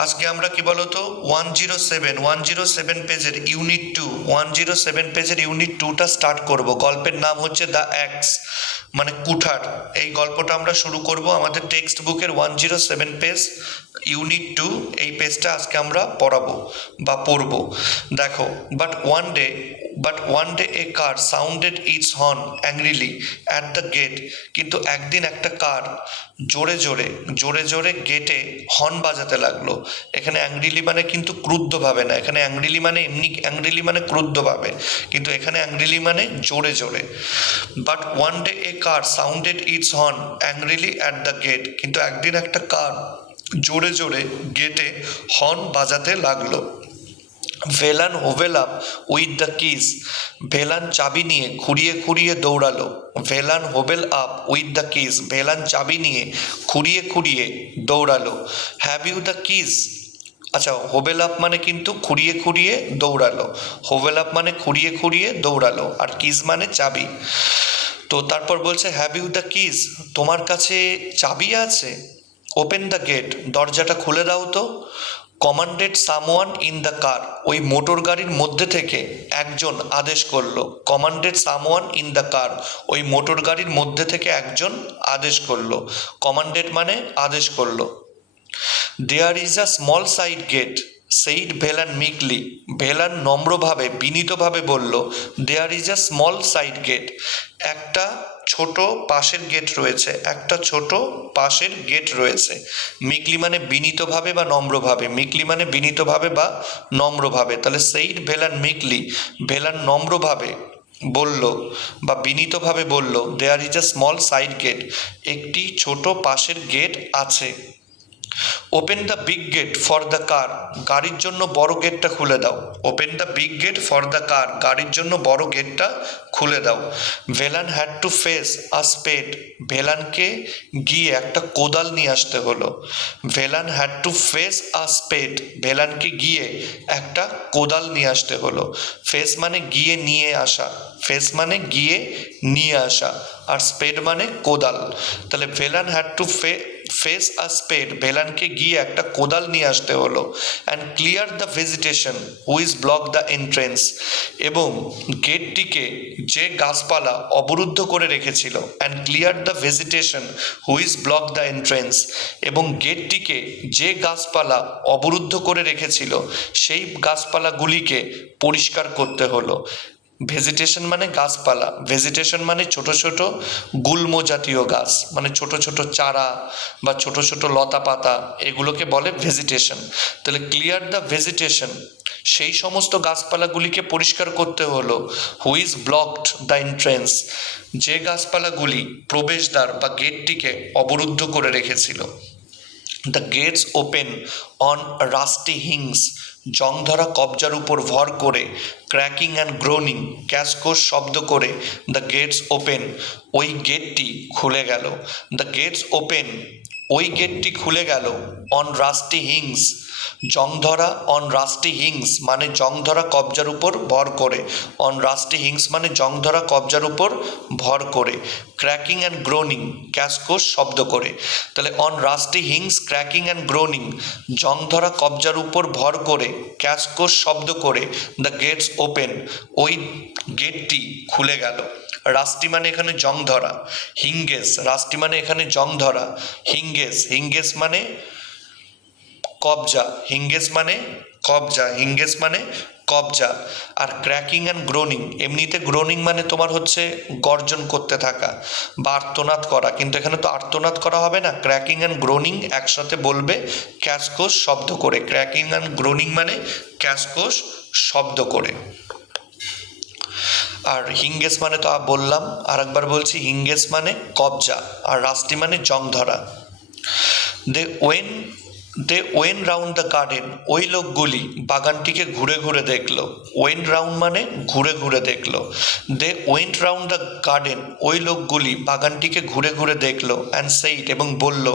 আজকে আমরা কি বলতো 107 পেজের ইউনিট 2, 107 পেজের ইউনিট 2টা স্টার্ট করব। গল্পের নাম হচ্ছে দ্য অ্যাক্স, মানে কুঠার। এই গল্পটা আমরা শুরু করব আমাদের টেক্সট বুকের 107 পেজ ইউনিট 2, এই পেজটা আজকে আমরা পড়াবো বা পড়বো। দেখো, but one day a car sounded its horn angrily at the gate. কিন্তু একদিন একটা কার জোরে জোরে জোরে জোরে গেটে হর্ন বাজাতে লাগলো। এখানে অ্যাংরিলি মানে কিন্তু ক্রুদ্ধভাবে না, এখানে অ্যাংরিলি মানে এমনি অ্যাংরিলি মানে ক্রুদ্ধভাবে, কিন্তু এখানে অ্যাংরিলি মানে জোরে জোরে। But one day a car sounded its horn angrily at the gate. কিন্তু একদিন একটা কার জোরে জোরে গেটে হর্ন বাজাতে লাগলো। ভেলান হোভেল up with the keys. Velan চাবি নিয়ে খুঁড়িয়ে খুঁড়িয়ে দৌড়ালো। ভেলান হোভেল up with the keys. Velan চাবি নিয়ে খুঁড়িয়ে খুঁড়িয়ে দৌড়ালো। Have you the keys? আচ্ছা, হোভেল আপ মানে কিন্তু খুঁড়িয়ে খুঁড়িয়ে দৌড়ালো। হোভেল আপ মানে খুঁড়িয়ে খুঁড়িয়ে দৌড়ালো, আর কিস মানে চাবি। তো তারপর বলছে হ্যাভ ইউ দ্য কিস? তোমার কাছে চাবি আছে? ওপেন দ্য গেট, দরজাটা খুলে দাও তো। Commanded someone in the car. ওই মোটর গাড়ির মধ্যে থেকে একজন আদেশ করলো। Commanded someone in the car. ওই মোটর গাড়ির মধ্যে থেকে একজন আদেশ করলো। কমান্ডেড মানে আদেশ করলো। There is a small side gate said Velan meekly. Velan নম্রভাবে বিনীতভাবে বলল, there is a small side gate. একটা ছোট পাশের গেট রয়েছে, একটা ছোট পাশের গেট রয়েছে। মিকলি মানে বিনীতভাবে বা নম্রভাবে, মিকলি মানে বিনীতভাবে বা নম্রভাবে। তাহলে সেইড ভেলান মিকলি, ভেলান নম্রভাবে বলল বা বিনীতভাবে বলল, there is a small side gate, একটি ছোট পাশের গেট আছে। Open the big gate for the car. গাড়ির জন্য বড় গেটটা খুলে দাও। Open the big gate for the car. গাড়ির জন্য বড় গেটটা খুলে দাও। Velan had to fetch a spade. ভেলানকে গিয়ে একটা কোদাল নিয়ে আসতে হলো। Velan had to fetch a spade. ভেলানকে গিয়ে একটা কোদাল নিয়ে আসতে হলো। ফেস মানে গিয়ে নিয়ে আসা, ফেস মানে গিয়ে নিয়ে আসা, আর স্পেড মানে কোদাল। তাহলে Velan had to fetch a spade, ভেলানকে গিয়ে একটা কোদাল নিয়ে আসতে হলো। And clear the vegetation which block the entrance. এবং গেটটিকে যে গাছপালা অবরুদ্ধ করে রেখেছিল। And clear the vegetation which block the entrance. এবং গেটটিকে যে গাছপালা অবরুদ্ধ করে রেখেছিল সেই গাছপালাগুলিকে পরিষ্কার করতে হলো। ভেজিটেশন মানে গাছপালা, ভেজিটেশন মানে ছোট ছোট গুল্ম জাতীয় গাছ, মানে ছোট ছোট চারা বা ছোট ছোট লতা পাতা, এগুলোকে বলে ভেজিটেশন। তাহলে ক্লিয়ার দ্য ভেজিটেশন, সেই সমস্ত গাছপালাগুলিকে পরিষ্কার করতে হলো। হুইজ ব্লকড দ্য এন্ট্রেন্স, যে গাছপালাগুলি প্রবেশদ্বার বা গেটটিকে অবরুদ্ধ করে রেখেছিল। The gates open on rusty hinges. জংধরা কবজার উপর ভর করে। ক্র্যাকিং অ্যান্ড গ্রোনিং, ক্যাসকোস শব্দ করে। দ্য গেটস ওপেন, ওই গেটটি খুলে গেল। দ্য গেটস ওপেন, ওই গেটটি খুলে গেল। On rusty hinges, জংধরা on rusty হিংস মানে জংধরা কবজার উপর ভর করে। অন রাস্টি হিংস মানে জংধরা কবজার উপর ভর করে। ক্র্যাকিং অ্যান্ড গ্রোনিং, ক্যাসকোস শব্দ করে। তাহলে on rusty hinges creaking and groaning, জংধরা কবজার উপর ভর করে, ক্যাসকোস শব্দ করে। দ্য গেটস ওপেন, ওই গেটটি খুলে গেল। রাস্টি মানে এখানে জংধরা। হিঙ্গেস, রাস্টি মানে এখানে জংধরা। হিঙ্গেস, হিঙ্গেস মানে কবজা, হিঙ্গেস মানে কবজা, হিঙ্গেস মানে কবজা। আর ক্র্যাকিং অ্যান্ড গ্রোনিং, এমনিতে গ্রোনিং মানে তোমার হচ্ছে গর্জন করতে থাকা বা আর্তনাদ করা, কিন্তু এখানে তো আর্তনাদ করা হবে না। ক্র্যাকিং অ্যান্ড গ্রোনিং একসাথে বলবে ক্যাসকোস শব্দ করে। ক্র্যাকিং অ্যান্ড গ্রোনিং মানে ক্যাসকোস শব্দ করে। আর হিঙ্গেস মানে তো বললাম, আর একবার বলছি, হিঙ্গেস মানে কবজা আর রাস্টি মানে জংধরা। They went round the garden, ওই লোকগুলি বাগানটিকে ঘুরে ঘুরে দেখলো। ওয়েন রাউন্ড মানে ঘুরে ঘুরে দেখলো। They went round the garden, ওই লোকগুলি বাগানটিকে ঘুরে ঘুরে দেখলো। অ্যান্ড সেইড, এবং বলল,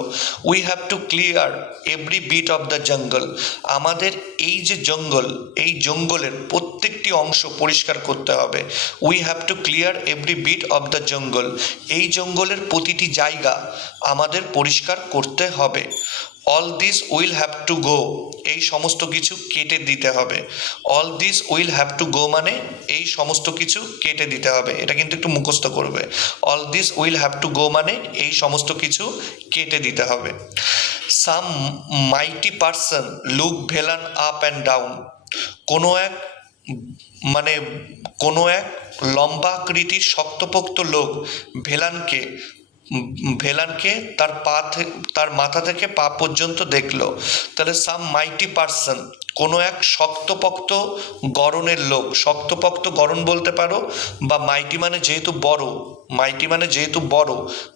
we have to clear every bit of the jungle. আমাদের এই যে জঙ্গল, এই জঙ্গলের প্রত্যেকটি অংশ পরিষ্কার করতে হবে। We have to clear every bit of the jungle, এই জঙ্গলের প্রতিটি জায়গা আমাদের পরিষ্কার করতে হবে। All this will have to go, এই সমস্ত কিছু কেটে দিতে হবে। All this will have to go মানে এই সমস্ত কিছু কেটে দিতে হবে, এটা কিন্তু একটু মুখস্থ করবে। All this will have to go মানে এই সমস্ত কিছু কেটে দিতে হবে। Some mighty person look Velan up and down, কোনো এক মানে কোনো এক লম্বাকৃতির শক্তপোক্ত লোক ভেলানকে ভেলানকে তার মাথা থেকে পা পর্যন্ত দেখলো। তাহলে সাম মাইটি পার্সন, কোনো এক শক্তপোক্ত গড়নের লোক, শক্তপোক্ত গড়ন বলতে পারো, বা মাইটি মানে যেহেতু বড়, মাইটি মানে যেহেতু বড়,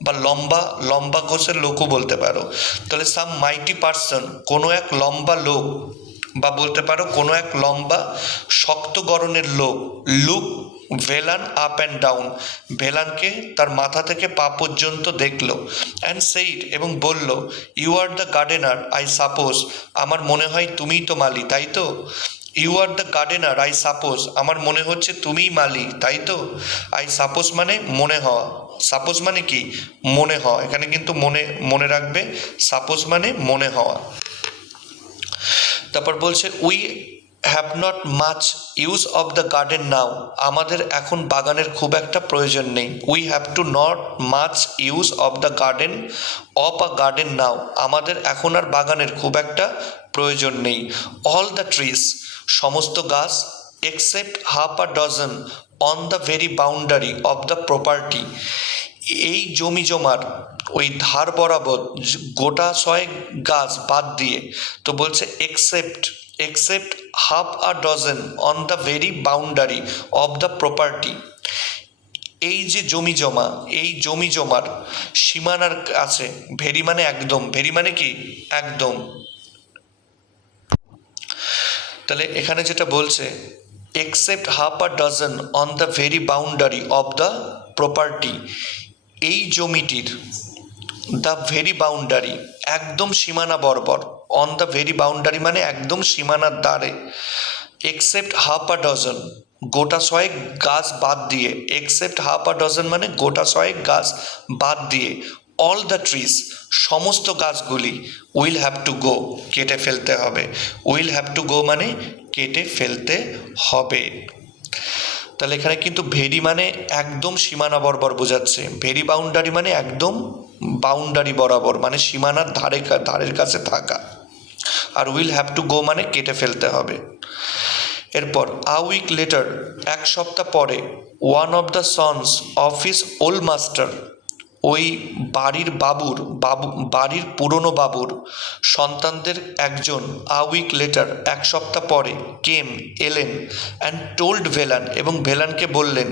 বা লম্বা লম্বা গোছের লোকও বলতে পারো। তাহলে সাম মাইটি পার্সন, কোনো এক লম্বা লোক, বা বলতে পারো কোনো এক লম্বা শক্ত গড়নের লোক, look Velan up and down, ভেলানকে তার মাথা থেকে পা পর্যন্ত দেখলো। অ্যান্ড সেইড, এবং বলল, you are the gardener I suppose, আমার মনে হয় তুমিই তো মালি, তাই তো? You are the gardener I suppose, আমার মনে হচ্ছে তুমিই মালি, তাই তো? আই সাপোজ মানে মনে হওয়া, সাপোজ মানে কি? মনে হওয়া, এখানে কিন্তু মনে মনে রাখবে, সাপোজ মানে মনে হওয়া। তারপর বলছে we have not much use of the garden now, আমাদের এখন বাগানের খুব একটা প্রয়োজন নেই। We have to not much use of the garden of a garden now, আমাদের এখন আর বাগানের খুব একটা প্রয়োজন নেই। অল দ্য ট্রিজ, সমস্ত গাছ, except half a dozen on the very boundary of the property, এই জমি জমার ওই ধার বরাবর গোটা 100 গাছ বাদ দিয়ে। তো বলছে except half a dozen on the very boundary of the property, এই যে জমি জমা, এই জমি জমার সীমানার কাছে, ভেরি মানে একদম, ভেরি মানে কি? একদম। তাহলে এখানে যেটা বলছে except half a dozen on the very boundary of the property, এই জমিটির, দ্য ভেরি বাউন্ডারি একদম সীমানা বরাবর, অন দ্য ভেরি বাউন্ডারি মানে একদম সীমানার দ্বারে, এক্সেপ্ট হাফ আ ডজন গোটা 100 গাছ বাদ দিয়ে, এক্সেপ্ট হাফ আ ডজন মানে গোটা 100 গাছ বাদ দিয়ে, অল দ্য ট্রিজ সমস্ত গাছগুলি, উইল হ্যাভ টু গো কেটে ফেলতে হবে, উইল হ্যাভ টু গো মানে কেটে ফেলতে হবে। তাহলে এখানে কিন্তু ভেরি মানে একদম সীমানা বরাবর বোঝাচ্ছে, ভেরি বাউন্ডারি মানে একদম বাউন্ডারি বরাবর, মানে সীমানার ধারের কাছে থাকা, আর উইল হ্যাভ টু গো মানে কেটে ফেলতে হবে। এরপর আ উইক লেটার, এক সপ্তাহ পরে, one of the sons of his old master, ওই বাড়ির পুরনো বাবুর সন্তানদের একজন, আ উইক লেটার এক সপ্তাহ পরে, এলেন, অ্যান্ড টোল্ড ভেলান, এবং ভেলানকে বললেন,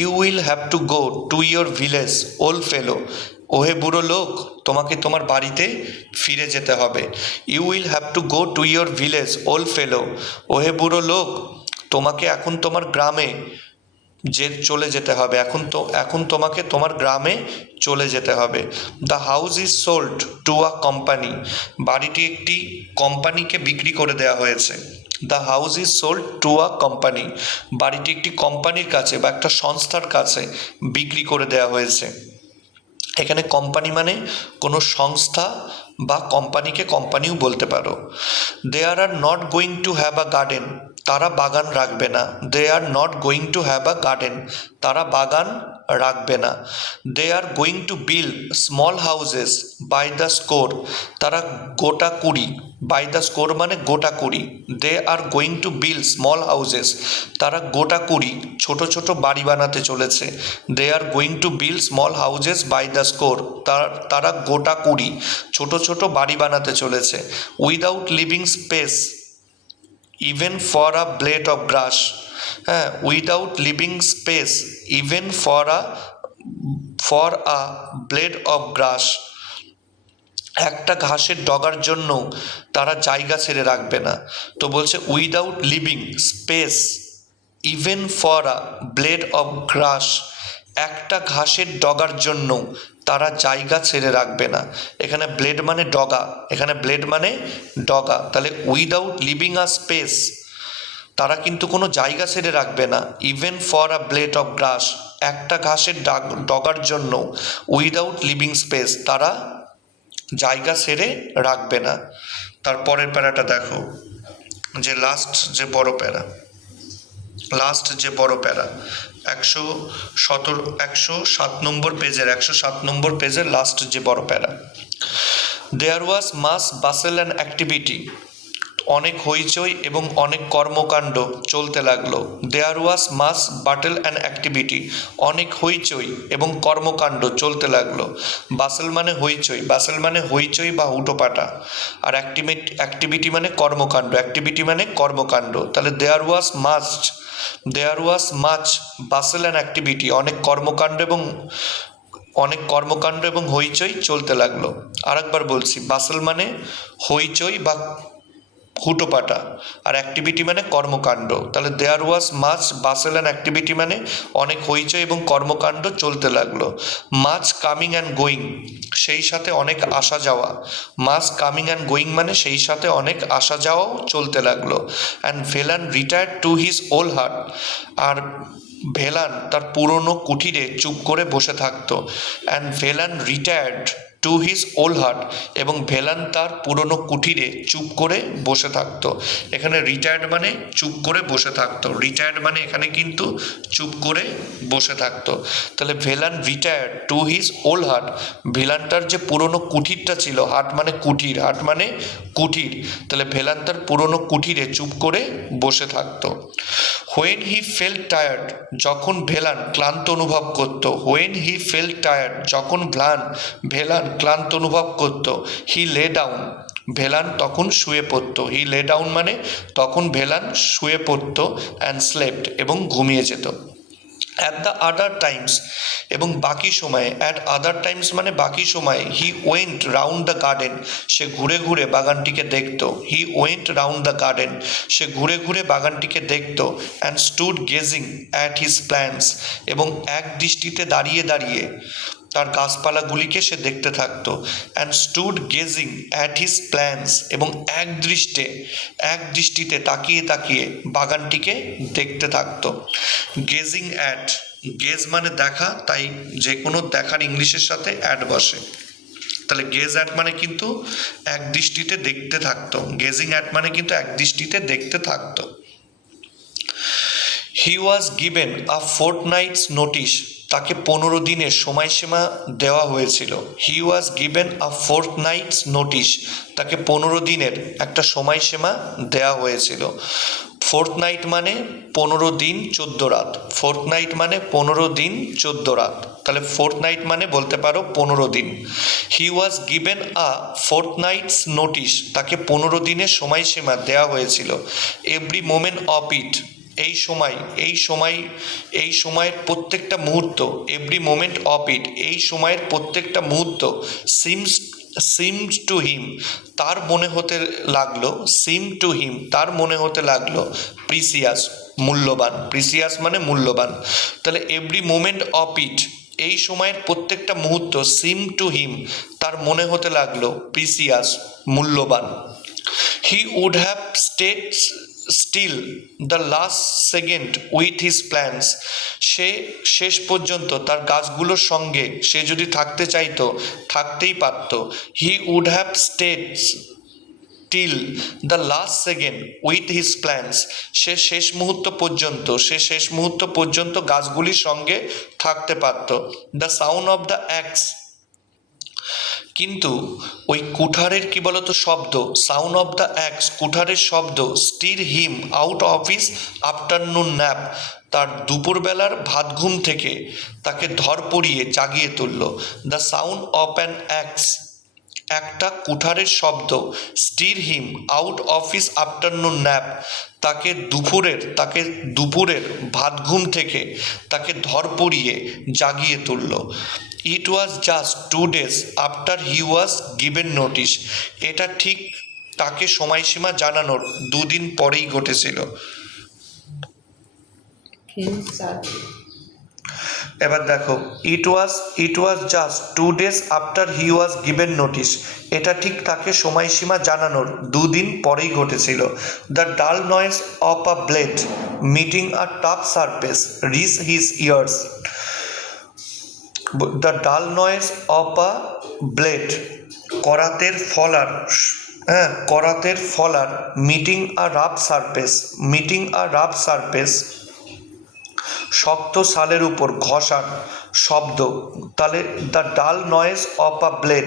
you will have to go to your village old fellow, ওহে বুড়ো লোক, তোমাকে তোমার বাড়িতে ফিরে যেতে হবে। You will have to go to your village old fellow, ওহে বুড়ো লোক, তোমাকে এখন তোমার গ্রামে চলে যেতে হবে, এখন তোমাকে তোমার গ্রামে চলে যেতে হবে। The house is sold to a company, বাড়িটি একটি কোম্পানিকে বিক্রি করে দেওয়া হয়েছে। The house is sold to a company, বাড়িটি একটি কোম্পানির কাছে বা একটা সংস্থার কাছে বিক্রি করে দেওয়া হয়েছে। এখানে কোম্পানি মানে কোনো সংস্থা, বা কোম্পানিকে কোম্পানিও বলতে পারো। They are not going to have a garden, তারা বাগান রাখবে না। They are not going to have a garden, তারা বাগান রাখবে না। They are going to build small houses by the score, তারা গোটা 20, বাই দ্য স্কোর মানে গোটা 20, they are going to build small houses, তারা গোটা 20 ছোট ছোট বাড়ি বানাতে চলেছে। They are going to build small houses by the score, তারা গোটা 20 ছোট ছোট বাড়ি বানাতে চলেছে। Without living space even for a blade of grass, হ্যাঁ, without living space even for a blade of grass, একটা ঘাসের ডগার জন্য তারা জায়গা ছেড়ে রাখবে না। তো বলছে without living space even for a blade of grass, একটা ঘাসের ডগার জন্য তারা জায়গা ছেড়ে রাখবে না। এখানে ব্লেড মানে ডগা, এখানে ব্লেড মানে ডগা, তাহলে উইদাউট লিভিং আ স্পেস, তারা কিন্তু কোনো জায়গা ছেড়ে রাখবে না। Even for a blade of grass, একটা ঘাসের ডগার জন্য, উইদাউট লিভিং স্পেস, তারা জায়গা ছেড়ে রাখবে না। তারপরের প্যারাটা দেখো, যে লাস্ট যে বড় প্যারা, 107 নম্বর পেজের লাস্ট যে বড় প্যারা। দেয়ার ওয়াজ মাস বাসেল অ্যান্ড অ্যাক্টিভিটি, অনেক হইচই এবং অনেক কর্মকাণ্ড চলতে লাগলো। দেয়ার ওয়াজ মাস বাটেল অ্যান্ড অ্যাক্টিভিটি, অনেক হইচই এবং কর্মকাণ্ড চলতে লাগলো। বাসেল মানে হইচই বা হুটোপাটা, আর অ্যাক্টিভিটি মানে কর্মকাণ্ড। তাহলে there was much bustle and activity, অনেক কর্মকাণ্ড এবং হইচই চলতে লাগলো। আরেকবার বলছি, বাসেল মানে হইচই বা হুটোপাটা, আর অ্যাক্টিভিটি মানে কর্মকাণ্ড। তাহলে there was much bustle and activity মানে অনেক হইচই এবং কর্মকাণ্ড চলতে লাগলো। মাচ কামিং অ্যান্ড গোয়িং, সেই সাথে অনেক আসা যাওয়া। মাচ কামিং অ্যান্ড গোয়িং মানে সেই সাথে অনেক আসা যাওয়াও চলতে লাগলো। And Velan retired to his old hut, আর ভেলান তার পুরনো কুঠিরে চুপ করে বসে থাকতো। And Velan retired to his old hut, এবং ভেলান তার পুরনো কুঠিরে চুপ করে বসে থাকতো। এখানে রিটায়ার্ড মানে চুপ করে বসে থাকতো, রিটায়ার্ড মানে এখানে কিন্তু চুপ করে বসে থাকতো। তাহলে Velan retired to his old hut, ভেলানটার যে পুরনো কুঠিরটা ছিল, হার্ট মানে কুঠির, তাহলে ভেলান তার পুরনো কুঠিরে চুপ করে বসে থাকতো। হোয়েন হি ফেল্ট টায়ার্ড, যখন ভেলান ক্লান্ত অনুভব করতো। যখন ভেলান ক্লান্ত অনুভব করতো। হি লে ডাউন, ভেলান তখন শুয়ে পড়তো। হি লে ডাউন মানে তখন ভেলান শুয়ে পড়তো। অ্যান্ড স্লেপ্ট, এবং ঘুমিয়ে যেত। অ্যাট দ্য আদার টাইমস, এবং বাকি সময়ে, মানে বাকি সময়ে। He went round the garden, সে ঘুরে ঘুরে বাগানটিকে দেখতো। And stood gazing at his plants, এবং এক দৃষ্টিতে দাঁড়িয়ে দাঁড়িয়ে তার গাছপালাগুলিকে সে দেখতে থাকতো। And stood gazing at his plants, এবং এক দৃষ্টিতে তাকিয়ে তাকিয়ে বাগানটিকে দেখতে থাকতো। গেজ মানে দেখা, তাই যে কোনো দেখার ইংলিশের সাথে অ্যাড বসে। তাহলে গেজ অ্যাট মানে কিন্তু এক দৃষ্টিতে দেখতে থাকতো, গেজিং অ্যাট মানে কিন্তু এক দৃষ্টিতে দেখতে থাকতো। হি ওয়াজ গিভেন আ ফোর্টনাইটস নোটিশ, তাকে 15 দিনের সময়সীমা দেওয়া হয়েছিল। তাকে 15 দিনের একটা সময়সীমা দেওয়া হয়েছিল। ফোর্টনাইট মানে 15 দিন 14 রাত। তাহলে ফোর্টনাইট মানে বলতে পারো 15 দিন। হি ওয়াজ গিভেন আ ফোর্টনাইটস নোটিশ, তাকে 15 দিনের সময়সীমা দেওয়া হয়েছিল। এভরি মোমেন্ট অফ ইট, এই সময়ের প্রত্যেকটা মুহূর্ত। এই সময়ের প্রত্যেকটা মুহূর্ত সিমস টু হিম, তার মনে হতে লাগলো প্রিসিয়াস, মূল্যবান। প্রিসিয়াস মানে মূল্যবান। তাহলে এভরি মোমেন্ট অফ ইট, এই সময়ের প্রত্যেকটা মুহূর্ত, সিম টু হিম, তার মনে হতে লাগলো প্রিসিয়াস, মূল্যবান। He would have stayed still the last second with his plants, সে শেষ পর্যন্ত তার গাছগুলোর সঙ্গে সে যদি থাকতে চাইতো, থাকতেই পারত। He would have stayed till the last second with his plants, সে শেষ মুহূর্ত পর্যন্ত গাছগুলির সঙ্গে থাকতে পারত। The sound of the axe, কিন্তু ওই কুঠারের কি বলতো শব্দ, সাউন্ড অফ দ্য অ্যাক্স, কুঠারের শব্দ, stir him out of his afternoon nap, তার দুপুরবেলার ভাত ঘুম থেকে তাকে ধরপড়িয়ে জাগিয়ে তুলল। The sound of an axe, একটা কুঠারের শব্দ, stir him out of his afternoon nap, তাকে দুপুরের ভাত ঘুম থেকে তাকে ধরপড়িয়ে জাগিয়ে তুলল। It was just 2 days after he was given notice, এটা ঠিক তাকে সময়সীমা জানানোর 2 দিন পরেই ঘটেছিল। এবার দেখো, it was just 2 days after he was given notice, এটা ঠিক তাকে সময়সীমা জানানোর 2 দিন পরেই ঘটেছিল। The dull noise of a blade meeting a tough surface reach his ears, the dull noise of a blade করাতের ফলার, হ্যাঁ, করাতের ফলার meeting a rough surface, meeting a rough surface, শক্ত সালের উপর ঘষার শব্দ। তাহলে the dull noise of a blade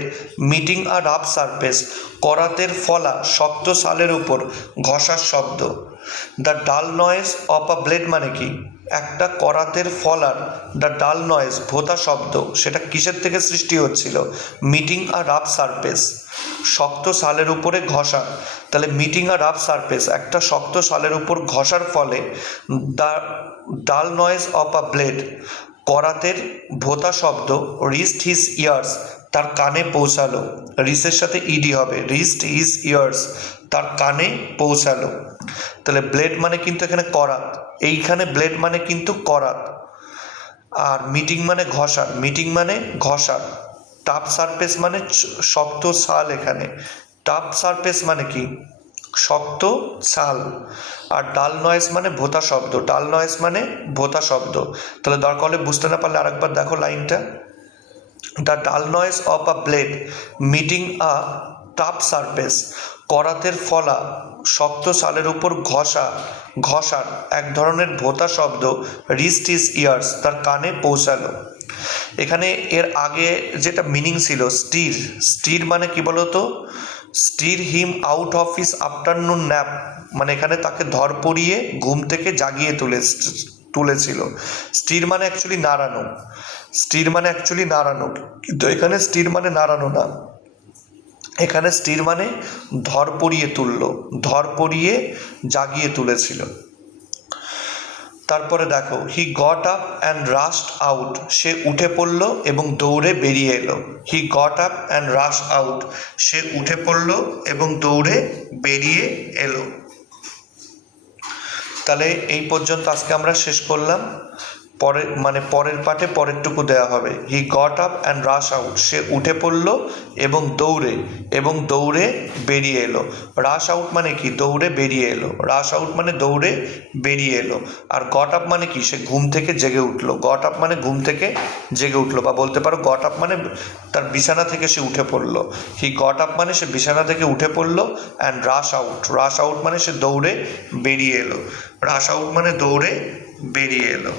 meeting a rough surface, করাতের ফলা শক্ত সালের উপর ঘষার শব্দ। The dull noise of a blade মানে কি? একটা করাতের ফলার দ্য ডাল নয়েজ ভোঁতা শব্দ, সেটা কিসের থেকে সৃষ্টি হচ্ছিল? মিটিং আ রাফ সারফেস, শক্ত সালের উপরে ঘষা। তাহলে মিটিং আ রাফ সারফেস, একটা শক্ত সালের উপর ঘষার ফলে the dull noise of a blade, করাতের ভোঁতা শব্দ, রিস্ট হিজ ইয়ার্স, তার কানে পৌঁছালো। রিসের সাথে ইডি হবে, রিস্ট হিজ ইয়ার্স, তার কানে পৌঁছালো। তাহলে ব্লেড মানে কিন্তু এখানে করাত, এইখানে ব্লেড মানে কিন্তু করাত, আর মিটিং মানে ঘষার, মিটিং মানে ঘষার। টাফ সারফেস মানে শক্ত ছাল, এখানে টাফ সারফেস মানে কি? শক্ত ছাল। আর ডাল নয়েজ মানে ভোঁতা শব্দ, ডাল নয়েজ মানে ভোঁতা শব্দ। তাহলে দরকার হলে বুঝতে না পারলে আরেকবার দেখো লাইনটা। The dull noise of a blade meeting a tough surface, করাতের ফলা শক্ত সালের উপর ঘষা, ঘষার এক ধরনের ভোঁতা শব্দ, রিস্ট হিজ ইয়ার্স, তার কানে পৌঁছালো। এখানে এর আগে যেটা মিনিং ছিল স্টির, স্টির মানে কি বলতো? Stir him out of his afternoon nap, মানে এখানে তাকে ধরপড়িয়ে ঘুম থেকে জাগিয়ে তুলেছিল। স্টির মানে অ্যাকচুয়ালি নাড়ানো, স্টির মানে অ্যাকচুয়ালি নাড়ানো, কিন্তু এখানে স্টির মানে নাড়ানো না, এখানে স্টির মানে ধরপড়িয়ে তুললো, ধরপড়িয়ে জাগিয়ে তুলেছিল। তারপরে দেখো, he got up and rushed out, সে উঠে পড়লো এবং দৌড়ে বেরিয়ে এলো। He got up and rush out, সে উঠে পড়লো এবং দৌড়ে বেরিয়ে এলো। তাহলে এই পর্যন্ত আজকে আমরা শেষ করলাম। পরের পাঠে পরেরটুকু দেওয়া হবে। He got up and rush out, সে উঠে পড়লো এবং দৌড়ে বেরিয়ে এলো। রাশ আউট মানে কি? দৌড়ে বেরিয়ে এলো। রাশ আউট মানে দৌড়ে বেরিয়ে এলো। আর গট আপ মানে কি? সে ঘুম থেকে জেগে উঠলো। গট আপ মানে ঘুম থেকে জেগে উঠলো, বা বলতে পারো গট আপ মানে তার বিছানা থেকে সে উঠে পড়লো। হি গট আপ মানে সে বিছানা থেকে উঠে পড়লো। And rush out, rush out মানে সে দৌড়ে বেরিয়ে এলো। রাশ আউট মানে দৌড়ে বেরিয়ে এলো।